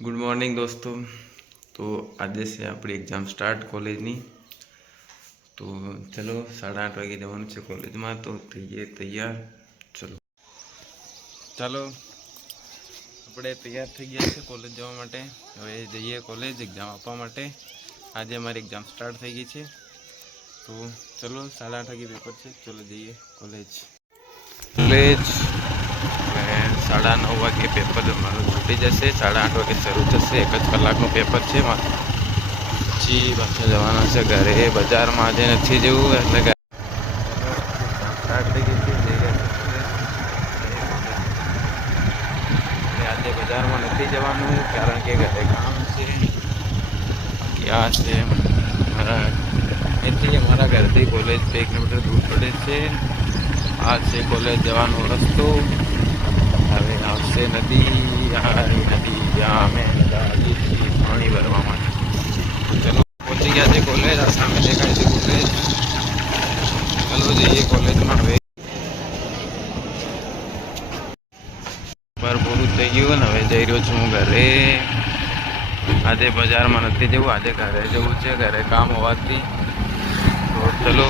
Good morning दोस्तों। तो आज से अपनी एग्जाम स्टार्ट कॉलेज नी। तो चलो 8:30 वागे जवानुं छे कॉलेज में। तो थईए तैयार। चलो चलो अपने तैयार थई गया छे कॉलेज जवा माटे। हवे जईए कॉलेज एग्जाम आपवा माटे। आज अमारी एग्जाम स्टार्ट थई गई छे। तो चलो 8:30 वागे पेपर छे। चलो जईए कॉलेज। 9:30 वागे पेपर मारू छूटी जैसे। 8:30 वागे शुरू थशे। 1 ज कलाकनुं पेपर छे मारुं। पछी पाछा जवाना छे घरे। बजारमां आजे नथी जवुं એટલે स्टार्ट થઈ ગઈ છે। જઈ રહ્યા છે આજે બજારમાં નથી જવાનું કારણ કે ઘરે કામ છે। બાકી આ છે મારા અહીંથી અમારા ઘરથી કોલેજ 2 કિલોમીટર દૂર પડે છે। આ છે કોલેજ જવાનો રસ્તો। હવે આવશે નદી। આ નદી જ્યાં અમે જઈએ છીએ પાણી ભરવા માટે। ચલો પહોંચી ગયા છે કોલેજ। આ સામે દેખાય છે કોલેજ। ચલો જઈએ કોલેજમાં। હવે પર પૂરું થઈ ગયું ને હવે જઈ રહ્યો છું હું ઘરે। આજે બજારમાં નથી જવું, આજે ઘરે જવું છે। ઘરે કામ હોવાથી તો ચલો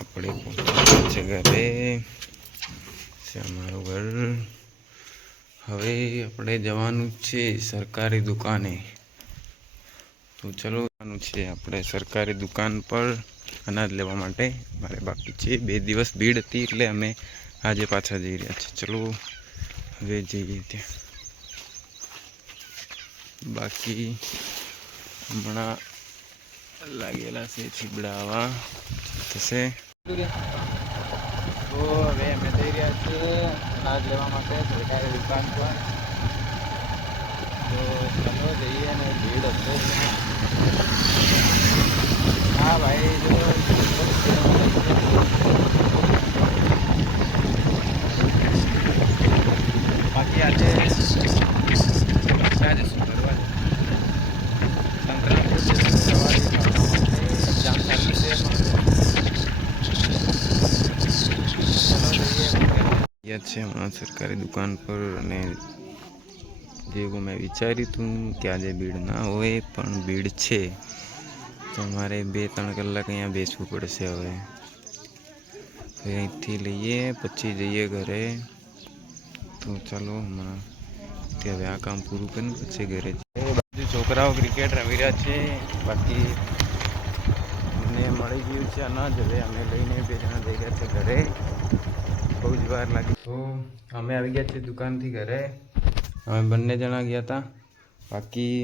આપણે પહોંચ્યા છે ઘરે। છે અમારું ઘર। હવે આપણે જવાનું છે સરકારી દુકાને। તો ચલો જવાનું છે આપણે સરકારી દુકાન પર અનાજ લેવા માટે। મારે બાકી છે 2 દિવસ ભીડ હતી એટલે અમે આજે પાછા જઈ રહ્યા છીએ। ચલો હવે જઈએ ત્યાં। બાકી હમણાં લાગેલા છે છીબડાવા થશે। તો હવે અમે જઈ રહ્યા છીએ અનાજ લેવા માટે સરકારી દુકાન પર। તો ચાલો જઈએ ને ભીડ હશે। હા ભાઈ જો બાકી આજે ક્યાં જશું ફરવા? સંતરામપુર જશું સવારે ખાવા માટે। એક્ઝામ ચાલુ છે એમાં। યાદ છે હમણાં સરકારી દુકાન પર। અને જેવું મેં વિચાર્યું હતું કે આજે ભીડ ના હોય પણ ભીડ છે। તો મારે 2-3 કલાક અહીંયા બેસવું પડશે। હવે અહીંથી લઈએ પછી જઈએ ઘરે। તો ચાલો હમણાં તે હવે આ કામ પૂરું કરીને પછી ઘરે જઈએ। બાજુ છોકરાઓ ક્રિકેટ રમી રહ્યા છે। બાકી મને મળી ગયું છે અનાજ। હવે અમે લઈને 2 જણા જઈ રહ્યા છે ઘરે। બહુ જ વાર લાગી। તો અમે આવી ગયા છીએ દુકાનથી ઘરે। અમે બંને જણા ગયા હતા। બાકી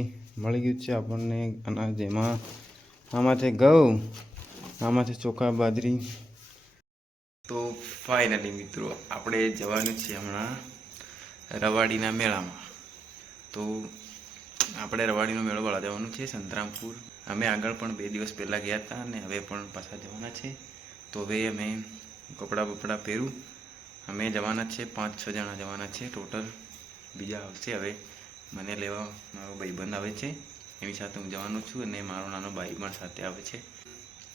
મળી ગયું છે આપણને અનાજ। એમાં આમાં છે ઘઉં, આમાં છે ચોખા બાજરી। તો ફાઇનલી મિત્રો આપણે જવાનું છે હમણાં રવાડીના મેળામાં। તો આપણે રવાડીનો મેળો વાળા જવાનું છે સંતરામપુર। અમે આગળ પણ 2 દિવસ પહેલાં ગયા હતા અને હવે પણ પાછા જવાના છે। તો હવે અમે કપડાં બપડા પહેરું। અમે જવાના છે 5-6 જણા જવાના છે ટોટલ। બીજા આવશે હવે મને લેવા। મારો ભાઈબંધ આવે છે, એની સાથે હું જવાનો છું। અને મારો નાનો ભાઈ પણ સાથે આવે છે।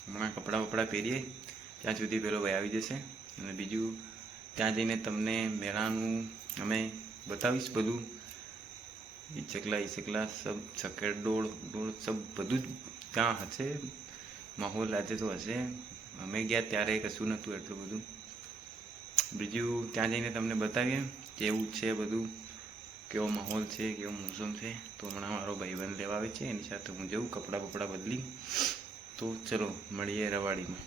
હમણાં કપડાં બપડા પહેરીએ ત્યાં સુધી પેલો ભાઈ આવી જશે। અને બીજું ત્યાં જઈને તમને મેળાનું અમે બતાવીશ બધું। ઈચકલા સબ ચકેડોળ ડોળ સબ બધું જ ત્યાં હશે। માહોલ આજે તો હશે। અમે ગયા ત્યારે કશું નહોતું એટલું બધું। બીજું ત્યાં જઈને તમને બતાવીએ કેવું છે બધું, કેવો માહોલ છે, કેવો મોસમ છે। તો હમણાં મારો ભાઈબંધ લેવા આવે છે, એની સાથે હું જઉં કપડાં બપડા બદલી। તો ચલો મળીએ રવાડીમાં।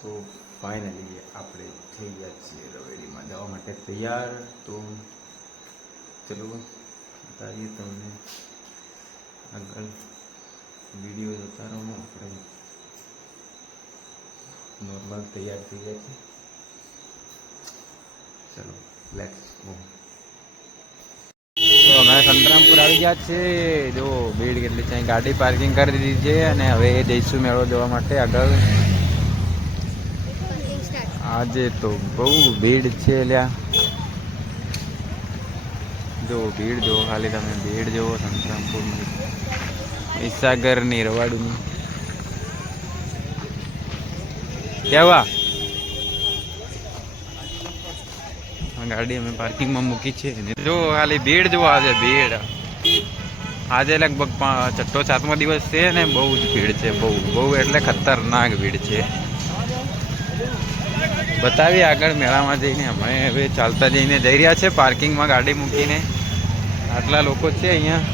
તો ફાઇનલી આપણે થઈ ગયા છીએ રવેડીમાં જવા માટે તૈયાર। તો ચલો બતાવીએ તમને આગળ વિડીયો જોતા રહો। આપણે નોર્મલ તૈયાર થઈ ગયા છે. ચલો લેટ્સ ગો. તો અમે સંતરામપુર આવી ગયા છે. જો ભીડ કેટલી છે, ગાડી પાર્કિંગ કરી દીધી છે અને હવે જઈશું મેળો જોવા માટે આગળ. આજે તો બહુ ભીડ છે લ્યા. જો ભીડ જો ખાલી તમે ભીડ જુઓ સંતરામપુરની, મહીસાગરની, રવાડુની. કેવા ગાડી અમે પાર્કિંગમાં મૂકી છે. જો ખાલી ભીડ જુઓ. આજે ભીડ, આજે લગભગ 6મો 7મો દિવસ છે ને બહુ જ ભીડ છે. બહુ બહુ એટલે ખતરનાક ભીડ છે. બતાવીએ આગળ મેળામાં જઈને. અમે હવે ચાલતા જઈને જઈ રહ્યા છે પાર્કિંગમાં ગાડી મૂકીને. આટલા લોકો છે અહીંયા.